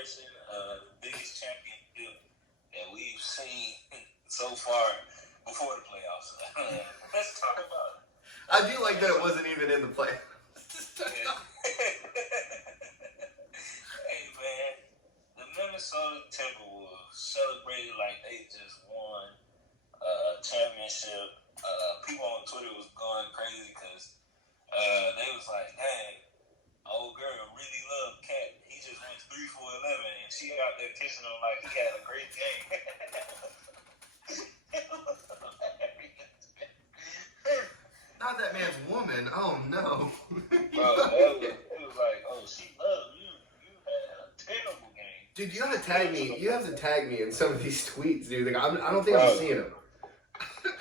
celebration, the biggest championship that we've seen so far before the playoffs. Let's talk about it. I do like that it wasn't even in the playoffs. Hey man, the Minnesota Timberwolves celebrated like they just won a championship. People on Twitter was going crazy because they was like, "Dang, old girl really loved Cat. He just went 3 for 11, and she out there kissing him like he had a great game." Not that man's woman. Oh no. Bro, it was like, oh, she loved you. You had a terrible game. Dude, you gotta tag me. You have to tag me in some of these tweets, dude. Like, I don't think I'm seeing them.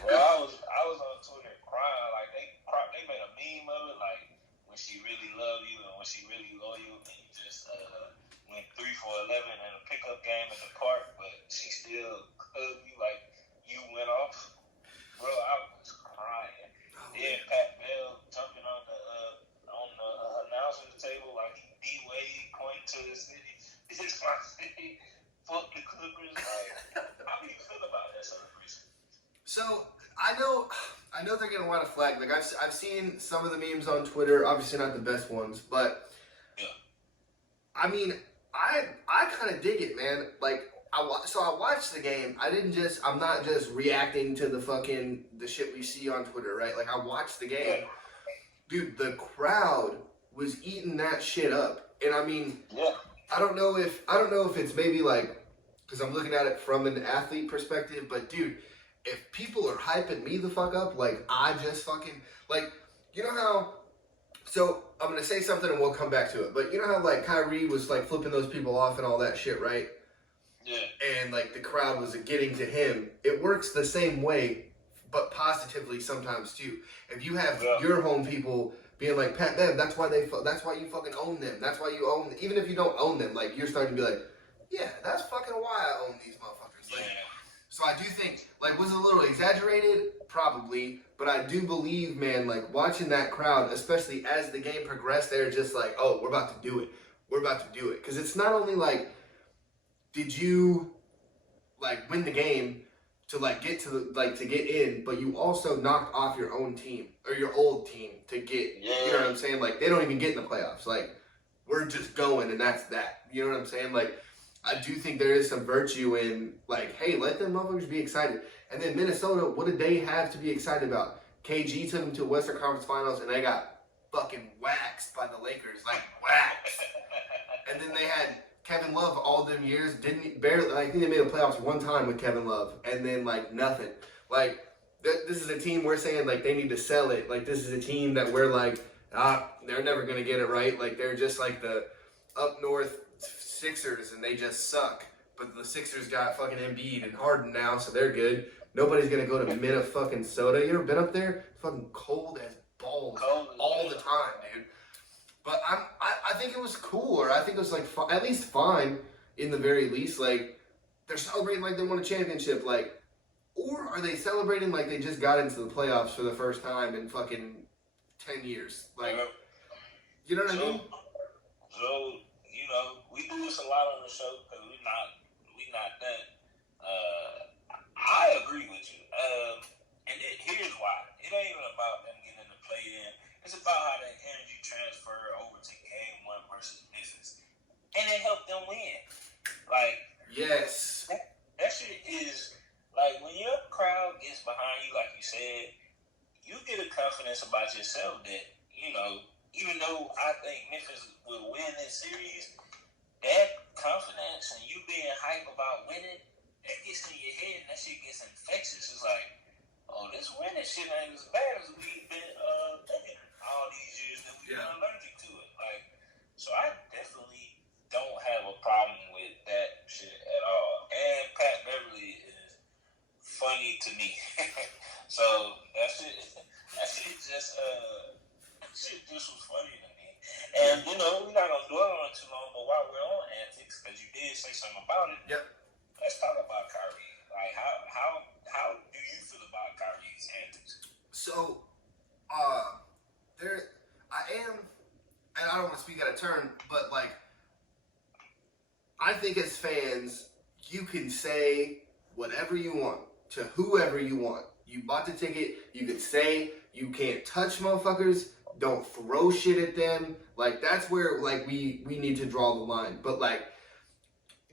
Well, I was on Twitter crying. Like they made a meme of it, like when she really loved you and when she really loyal, and you just went 3 for 11 in a pickup game in the park, but she still hugged you like you went off. Bro, I was crying. Then Pat Bell jumping on the announcer's table like he D-Wade pointing to the city. This is my city. Fuck the Clippers. Like, how do you feel about that celebration? So I know they're getting a lot of flack. Like I've seen some of the memes on Twitter. Obviously not the best ones, but yeah. I mean, I kind of dig it, man. Like I watched the game. I'm not just reacting to the shit we see on Twitter, right? Like I watched the game. Yeah. Dude, the crowd was eating that shit up. And I mean, yeah. I don't know if it's maybe like, because I'm looking at it from an athlete perspective, but dude, if people are hyping me the fuck up, like I just fucking, like, you know how, so I'm going to say something and we'll come back to it, but you know how like Kyrie was like flipping those people off and all that shit, right? Yeah. And like the crowd was getting to him. It works the same way, but positively sometimes too. If you have your home people being like, Pat Bev, that's why you fucking own them. That's why you own them. Even if you don't own them, like you're starting to be like, yeah, that's fucking why I own these motherfuckers. Like, so I do think, like, was it a little exaggerated? Probably. But I do believe, man, like watching that crowd, especially as the game progressed, they're just like, oh, we're about to do it. We're about to do it. Because it's not only like, did you like win the game to like get to to get in, but you also knocked off your own team or your old team to get, you know what I'm saying? Like they don't even get in the playoffs. Like we're just going and that's that. You know what I'm saying? Like I do think there is some virtue in like, hey, let them motherfuckers be excited. And then Minnesota, what did they have to be excited about? KG took them to Western Conference Finals and they got fucking waxed by the Lakers, like waxed. And then they had Kevin Love all them years, barely. I think they made the playoffs one time with Kevin Love, and then like nothing. Like this is a team we're saying like they need to sell it. Like this is a team that we're like, they're never gonna get it right. Like they're just like the up north Sixers, and they just suck. But the Sixers got fucking Embiid and Harden now, so they're good. Nobody's gonna go to Minnesota. You ever been up there? It's fucking cold as balls all the time, dude. But I think it was cool, or I think it was like at least fine in the very least. Like they're celebrating like they won a championship, like, or are they celebrating like they just got into the playoffs for the first time in fucking 10 years? Like, you know what I mean? So you know, we do this a lot on the show because we not that. I agree with you, and here's why. It ain't even about them getting in the play-in. It's about how that energy transfer over to game one versus Memphis. And it helped them win. Like, yes. That shit is, like, when your crowd gets behind you, like you said, you get a confidence about yourself that, you know, even though I think Memphis will win this series, that confidence and you being hype about winning, that gets in your head and that shit gets infectious. It's like, oh, this winning shit ain't as bad as we've been thinking all these years that we've been allergic to it. Like, so I definitely don't have a problem with that shit at all. And Pat Beverly is funny to me. So that shit just was funny to me. And you know, we're not gonna dwell on it too long, but while we're on antics, because you did say something about it, let's talk about Kyrie. Like how do you feel about Kyrie's antics? So, I am, and I don't want to speak out of turn, but like, I think as fans, you can say whatever you want to whoever you want. You bought the ticket, you can say you can't touch motherfuckers, don't throw shit at them. Like, that's where, like, we need to draw the line. But, like,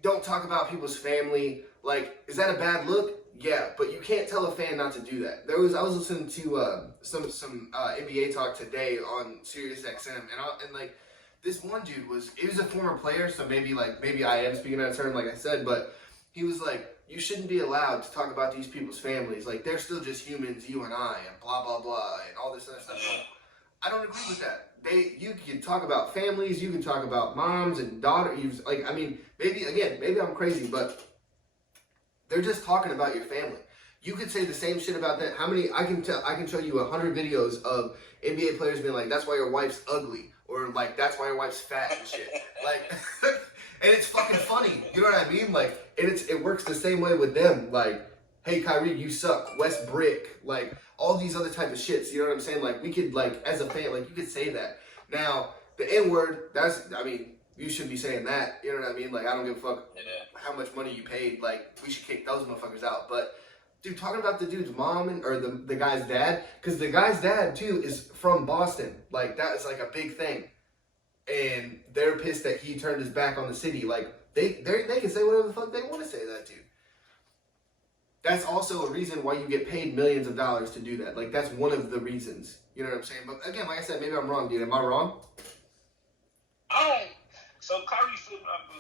don't talk about people's family. Like, is that a bad look? Yeah, but you can't tell a fan not to do that. I was listening to some NBA talk today on Sirius XM, and like, this one dude he was a former player, so maybe I am speaking out of turn, like I said, but he was like, you shouldn't be allowed to talk about these people's families. Like, they're still just humans, you and I, and blah blah blah, and all this other stuff. I don't agree with that. You can talk about families, you can talk about moms and daughters. Like, I mean, maybe I'm crazy, but they're just talking about your family. You could say the same shit about that. How many? I can show you 100 videos of NBA players being like, "That's why your wife's ugly," or like, "That's why your wife's fat," and shit. Like, and it's fucking funny. You know what I mean? Like, and it works the same way with them. Like, "Hey, Kyrie, you suck." West Brick, like all these other type of shits. You know what I'm saying? Like, we could, like, as a fan, like, you could say that. Now, the N word. You should be saying that. You know what I mean? Like, I don't give a fuck how much money you paid. Like, we should kick those motherfuckers out. But, dude, talking about the dude's mom or the guy's dad, because the guy's dad, too, is from Boston. Like, that is, like, a big thing. And they're pissed that he turned his back on the city. Like, they can say whatever the fuck they want to say that to. That's also a reason why you get paid millions of dollars to do that. Like, that's one of the reasons. You know what I'm saying? But, again, like I said, maybe I'm wrong, dude. Am I wrong? So Kyrie flipping out the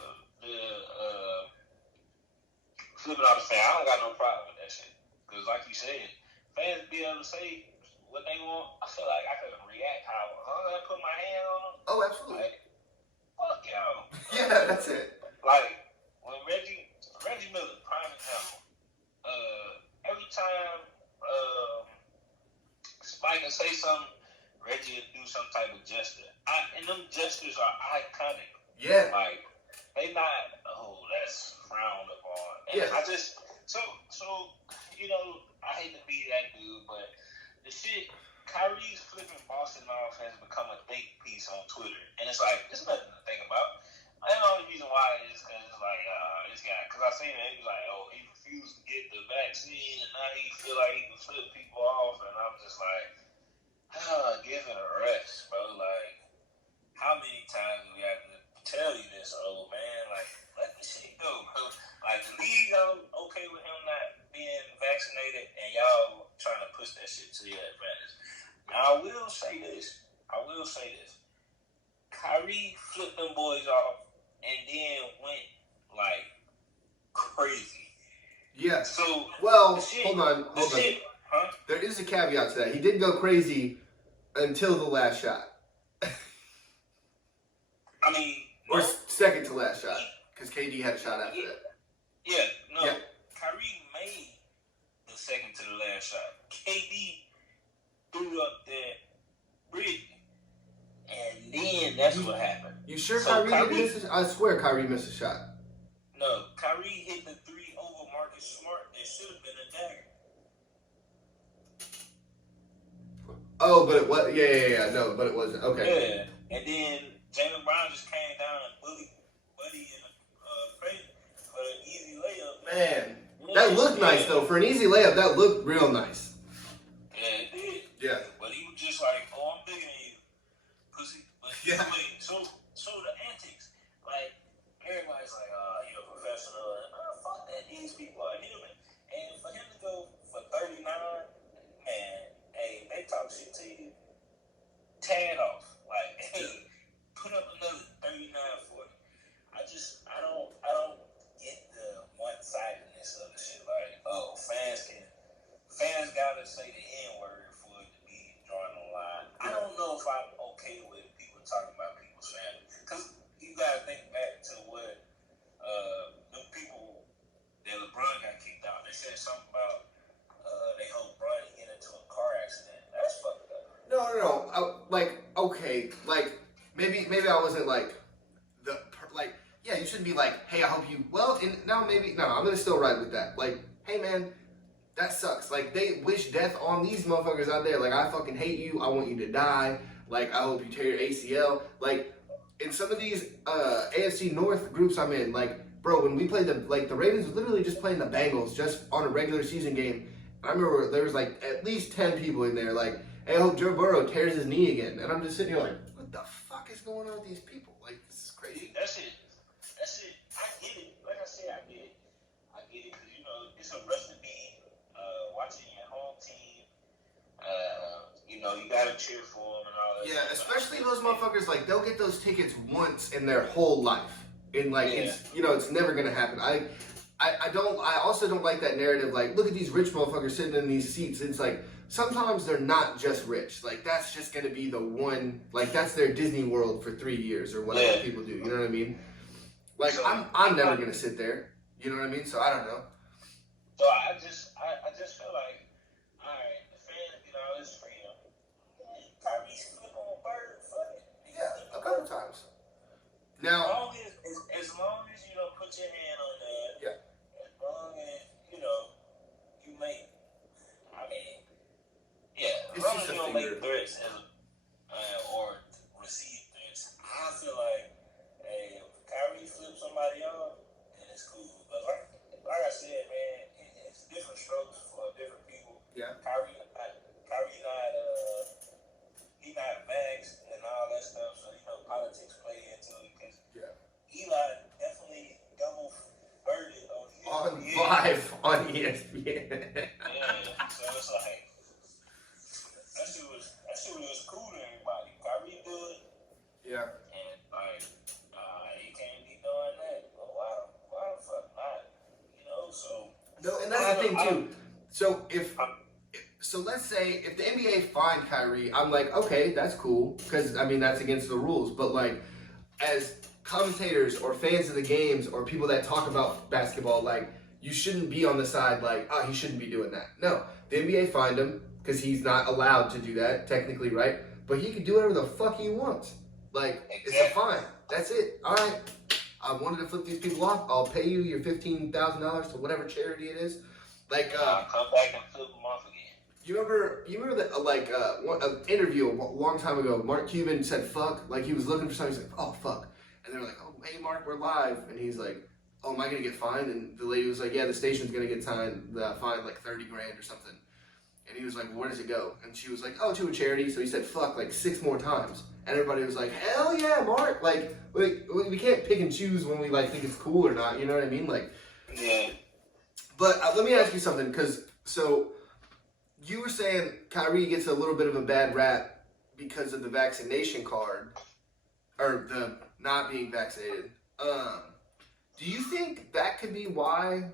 fan, I don't got no problem with that shit. Because like you said, fans be able to say what they want. I feel like I could react how I put my hand on them. Oh, absolutely. Like, fuck y'all. Yeah, that's it. Like, when Reggie Miller, prime example, every time Spike can say something, Reggie will do some type of gesture. And them gestures are iconic. Yeah. Like, they not, that's frowned upon. And yeah. I just, so, you know, I hate to be that dude, but the shit, Kyrie's flipping Boston off has become a think piece on Twitter. And it's like, there's nothing to think about. And the only reason why is because it's like, this guy, because I seen it, he was like, he refused to get the vaccine, and now he feel like he can flip people off. And I'm just like, give it a rest, bro. Like, how many times do we have to tell you this, old man? Like, let the shit go, bro. Like, the league, I'm okay with him not being vaccinated, and y'all trying to push that shit to your advantage. Now, I will say this. Kyrie flipped them boys off and then went, like, crazy. Yeah. So, well, hold on. Huh? There is a caveat to that. He did go crazy until the last shot. I mean... Or second to last shot. Because KD had a shot after that. Yeah, no. Yeah. Kyrie made the second to the last shot. KD threw up that bridge. And then that's what happened. You sure Kyrie didn't miss a shot? I swear Kyrie missed a shot. No, Kyrie hit the three over Marcus Smart. It should have been a dagger. Oh, but it was. Yeah. No, but it wasn't. Okay. Yeah. And then Jaylen Brown just came down and bullied Buddy in the face for an easy layup. Man, that looked nice, though. For an easy layup, that looked real nice. Yeah, it did. Yeah. But he was just like, I'm bigger than you. Pussy. But yeah. So the antics. Like, everybody's like, you're a professional. Fuck that. These people are human. And for him to go for 39, man, hey, they talk shit to you. Tan off. Like, hey, put up another 39 for it. I don't get the one-sidedness of the shit. Like, fans gotta say the N-word for it to be drawn on the line. I don't know if I'm okay with people talking about people's family. Because you gotta think back to what the people that LeBron got kicked out. They said something about they hope Bronny get into a car accident. That's fucked up. No. Okay. Maybe I wasn't yeah, you shouldn't be like, hey, I hope you, I'm gonna still ride with that. Like, hey man, that sucks. Like, they wish death on these motherfuckers out there. Like, I fucking hate you, I want you to die. Like, I hope you tear your ACL. Like, in some of these AFC North groups I'm in, like, bro, when we played the Ravens was literally just playing the Bengals just on a regular season game. I remember there was like at least 10 people in there like, hey, I hope Joe Burrow tears his knee again. And I'm just sitting here like, what the fuck is going on with these people? Like, this is crazy. That's it. I get it. Like I said, I get it. Because, you know, it's a rush to be watching your home team. You know, you got to cheer for them and all that. Yeah, especially those motherfuckers, like, they'll get those tickets once in their whole life. And, like, it's, you know, it's never going to happen. I also don't like that narrative, like, look at these rich motherfuckers sitting in these seats. It's like, sometimes they're not just rich. Like, that's just going to be the one, like, that's their Disney World for 3 years or whatever people do. You know what I mean? Like, so, I'm never going to sit there. You know what I mean? So, I don't know. So, I just feel like, all right, the fans get all this freedom. Tyrese flip on Bird, fuck it. Yeah, a couple times. Now, as long as you don't put your hand on that, as long as, you know, you make, I mean, as long as you don't make threats or receive threats, I feel like, hey, if Kyrie flips somebody off, then it's cool. But like I said, man, it's different strokes for different people. Yeah. Kyrie not vaxxed and all that stuff, so you know politics play into it. Because Eli definitely double birded on ESPN. Live on ESPN. Yeah, so it's like that shit was cool to everybody. Kyrie do it. Yeah. And like he can't be doing that. But why the fuck not? You know, so no, and that's the thing too. So let's say if the NBA fined Kyrie, I'm like, okay, that's cool, because I mean that's against the rules. But like, as commentators or fans of the games or people that talk about basketball, like, you shouldn't be on the side like, oh, he shouldn't be doing that. No, the NBA fined him because he's not allowed to do that technically, right? But he can do whatever the fuck he wants. Like, it's a fine. That's it. All right. I wanted to flip these people off. I'll pay you your $15,000 to whatever charity it is. Like, come back and flip them off again. You remember that, like, an interview a long time ago, Mark Cuban said fuck, like he was looking for something, he's like, oh, fuck. And they were like, oh, hey, Mark, we're live. And he's like, oh, am I going to get fined? And the lady was like, yeah, the station's going to get fined like $30,000 or something. And he was like, well, where does it go? And she was like, oh, to a charity. So he said fuck like 6 more times. And everybody was like, hell yeah, Mark. Like, we can't pick and choose when we, like, think it's cool or not. You know what I mean? Like, yeah. But let me ask you something, because, so, you were saying Kyrie gets a little bit of a bad rap because of the vaccination card, or the not being vaccinated. Do you think that could be why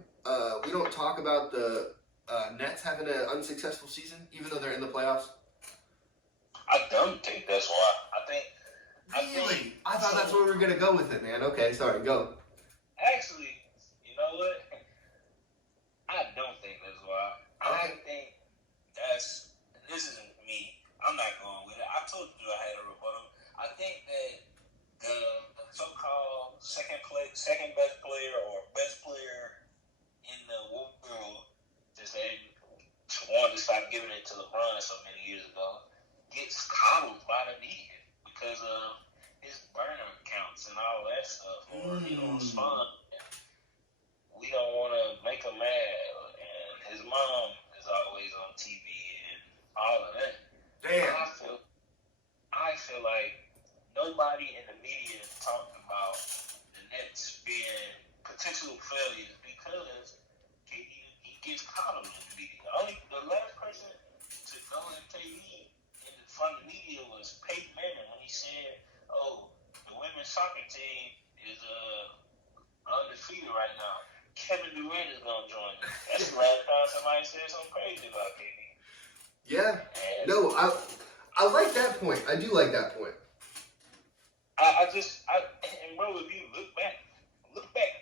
we don't talk about the Nets having an unsuccessful season, even though they're in the playoffs? I don't think that's why. Really? I thought that's where we were going to go with it, man. Okay, sorry, go. Actually, you know what? I don't think that's why. I think this isn't me. I'm not going with it. I told you I had a rebuttal. I think that the so-called second best player or best player in the world, just wanted to stop giving it to LeBron so many years ago, gets coddled by the media because of his burner counts and all that stuff. Or he don't respond. We don't want to make him mad. And his mom is always on TV and all of that. Damn. I feel like nobody in the media is talking about the Nets being potential failures because he gets coddled in the media. The last person to go at KD in front of the media was Peyton Manning when he said, "Oh, the women's soccer team is undefeated right now. Kevin Durant is gonna join them." That's the last time somebody said something crazy about KD. Yeah. And no, I like that point. I do like that point. And bro, if you look back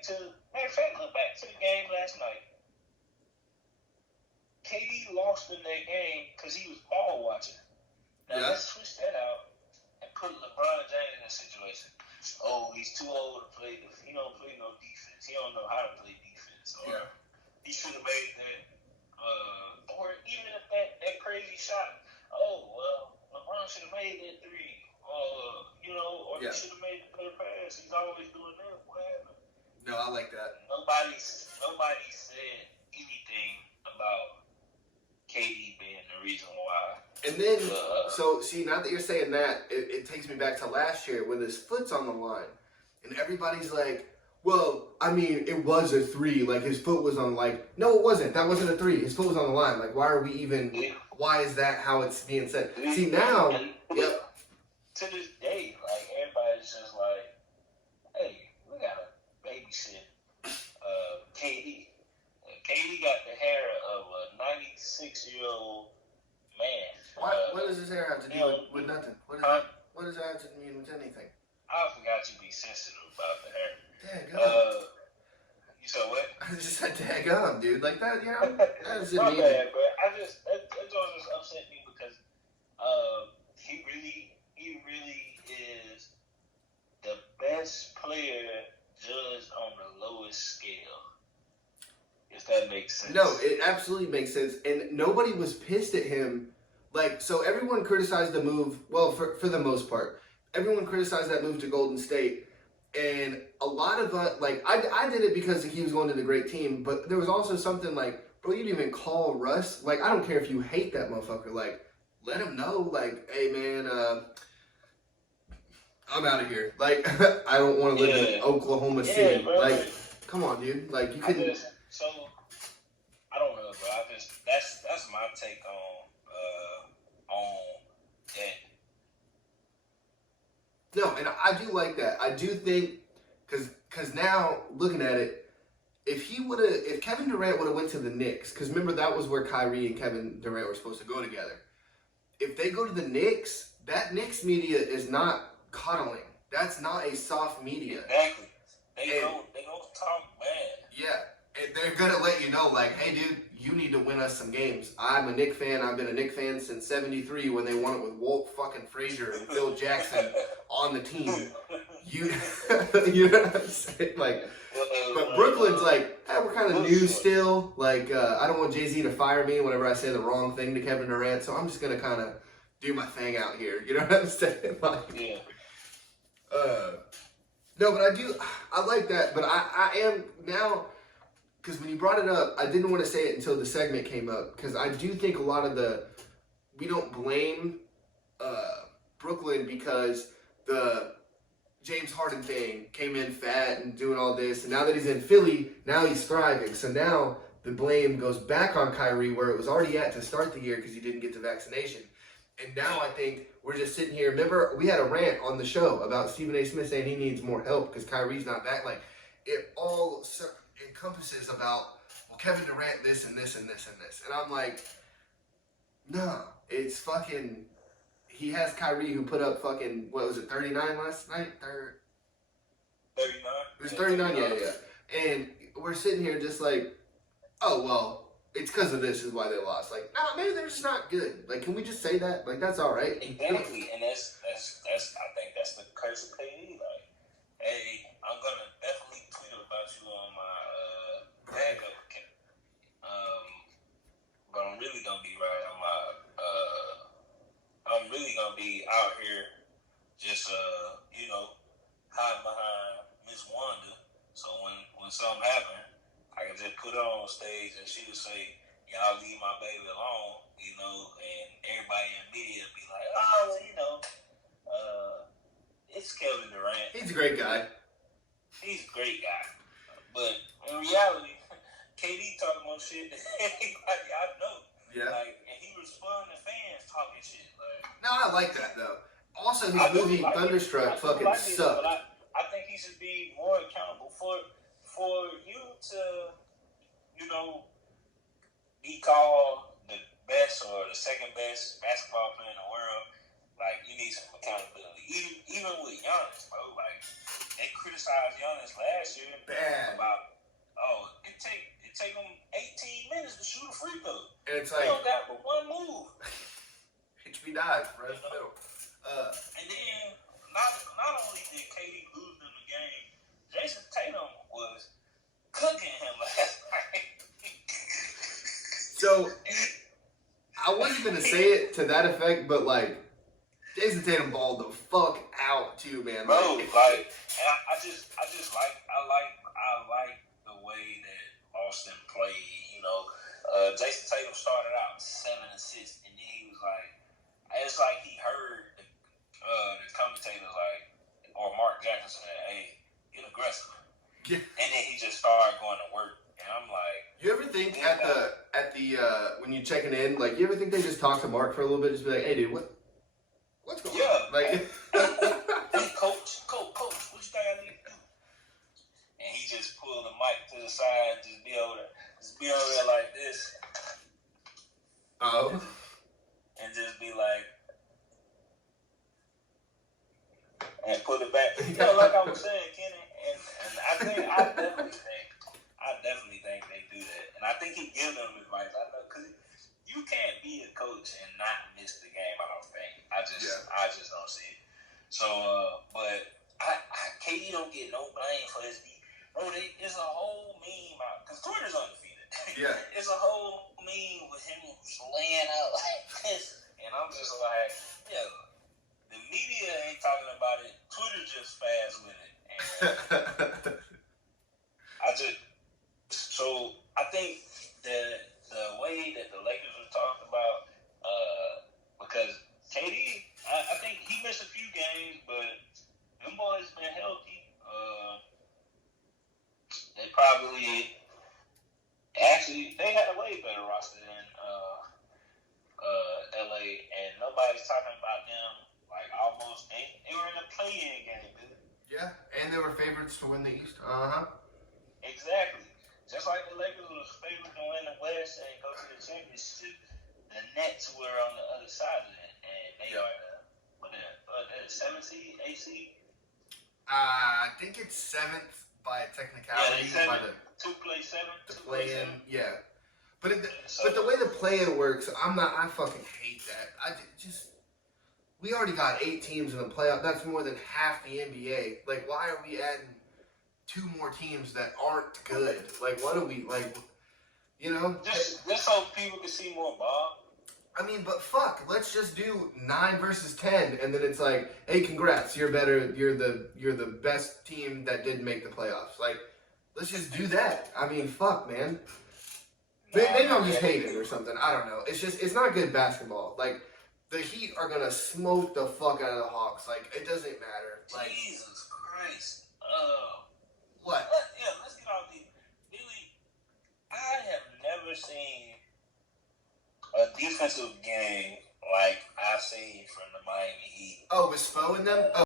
to the game last night. KD lost in that game because he was ball watching. Now let's switch that out and put LeBron James in a situation. Oh, he's too old to play. He don't play no defense. He don't know how to play defense. Or he should have made that. Or even if that crazy shot. Oh well, LeBron should have made that three. Or he should have made the defense. He's always doing that. What happened? No, I like that. Nobody said anything about KD being the reason why. And then, so see, now that you're saying that, it takes me back to last year when his foot's on the line, and everybody's like, well, I mean, it was a 3. Like, his foot was on, like, no, it wasn't. That wasn't a 3. His foot was on the line. Like, why are we even, why is that how it's being said? See, now, yep. To this day, like, everybody's just like, hey, we gotta babysit KD. KD got the hair of a 96-year-old man. What does his hair have to do with nothing? What does that have to mean with anything? I forgot to be sensitive about the hair. Daggum. You said what? I just said daggum, dude. Like that, you know? That doesn't My mean bad, but that just upset me because he really is the best player judged on the lowest scale. If that makes sense. No, it absolutely makes sense. And nobody was pissed at him. Like, so everyone criticized the move, well, for the most part. Everyone criticized that move to Golden State. And a lot of like, I did it because he was going to the great team. But there was also something like, bro, you didn't even call Russ. Like, I don't care if you hate that motherfucker. Like, let him know, like, hey, man, I'm out of here. Like, I don't want to live in Oklahoma City. Bro, like, come on, dude. Like, you couldn't. So, I don't know, bro. That's my take on that. No, and I do like that. I do think, because now, looking at it, if Kevin Durant would have went to the Knicks, because remember that was where Kyrie and Kevin Durant were supposed to go together. If they go to the Knicks, that Knicks media is not coddling. That's not a soft media. Exactly. They don't talk bad. Yeah. And they're going to let you know, like, hey, dude, you need to win us some games. I'm a Knicks fan. I've been a Knicks fan since '73 when they won it with Walt fucking Frazier and Phil Jackson on the team. You know what I'm saying? Like, but Brooklyn's like, hey, we're kind of new still. Like, I don't want Jay-Z to fire me whenever I say the wrong thing to Kevin Durant, so I'm just going to kind of do my thing out here. You know what I'm saying? Like, yeah. No, but I like that. But I am now... Because when you brought it up, I didn't want to say it until the segment came up. Because I do think a lot of we don't blame Brooklyn because the James Harden thing came in fat and doing all this. And now that he's in Philly, now he's thriving. So now the blame goes back on Kyrie where it was already at to start the year because he didn't get the vaccination. And now I think we're just sitting here. Remember, we had a rant on the show about Stephen A. Smith saying he needs more help because Kyrie's not back. Like, it all encompasses about, well, Kevin Durant, this and this and this and this. And I'm like, no, it's fucking, he has Kyrie who put up fucking, what was it, 39 last night? 39? It was 39, yeah. And we're sitting here just like, oh, well, it's because of this is why they lost. Like, no, maybe they're just not good. Like, can we just say that? Like, that's all right. Exactly, and that's I think that's the curse of KD. Like, hey, I'm gonna definitely tweet about you on my backup account. But I'm really gonna be right on my I'm really gonna be out here just hiding behind Miss Wanda. So when something happen, I can just put her on stage and she would say, y'all leave my baby alone, and everybody in the media would be like, it's Kevin Durant. He's a great guy. He's a great guy. But in reality, KD talking about shit that anybody I know. Yeah. Like, and he responding to fans talking shit. Like, No, I like that, though. Also, his movie Thunderstruck fucking sucked. But I think he should be more accountable for you to, be called the best or the second best basketball player in the world. Like, you need some accountability. Even with Giannis, bro. Like, they criticized Giannis last year about, it take him 18 minutes to shoot a free throw. And it's He like, don't got but one move. HB dives right in the middle. And then, not only did KD lose them the game, Jason Tatum was cooking him last night. So, I wasn't going to say it to that effect, but, like, Jason Tatum balled the fuck out. too, man. Bro, like, and I like the way that Austin played. You know, Jason Tatum started out 7 assists, and then he was like, it's like he heard the commentators like, or Mark Jackson said, "Hey, get aggressive," and then he just started going to work. And I'm like, you ever think at the when you checking in, like, you ever think they just talk to Mark for a little bit, just be like, "Hey, dude, what's going on?" Like, hey, coach, what you think I need to do? And he just pulled the mic to the side, just be over there like this. Oh. And just be like, and put it back. You know, like I was saying, Kenny, and I definitely think they do that. And I think he gives them advice. I know, because you can't be a coach and not miss the game, I don't think. I just don't see it. So, but KD don't get no blame for his D. Bro, it's a whole meme out, because Twitter's undefeated. Yeah. It's a whole meme with him laying out like this. And I'm just like, yeah, the media ain't talking about it. Twitter just fast with it. And so I think that the way that the Lakers were talked about, because KD, I think he missed a few games, but them boys been healthy. They probably they had a way better roster than LA, and nobody's talking about them like almost. They were in the play-in game, dude. Yeah, and they were favorites to win the East. Exactly. Just like the Lakers was favored to win the West and go to the championship, the Nets were on the other side of it, and they are the 7th seed, 8th seed. I think it's 7th by technicality. Yeah, to play 7. To play in, yeah. But the way the play-in works, I fucking hate that. We already got 8 teams in the playoff. That's more than half the NBA. Like, why are we adding 2 more teams that aren't good? Like, what are we, like, you know? Just so people can see more ball. I mean, but fuck, let's just do 9 versus 10, and then it's like, hey, congrats, you're better, you're the best team that didn't make the playoffs. Like, let's just do that. I mean, fuck, man. Maybe I'm just hating or something. I don't know. It's not good basketball. Like, the Heat are gonna smoke the fuck out of the Hawks. Like, it doesn't matter. Like, Jesus Christ. What? Let's get off these. Billy, I have never seen a defensive game like I've seen from the Miami Heat. Oh, with Spo in them?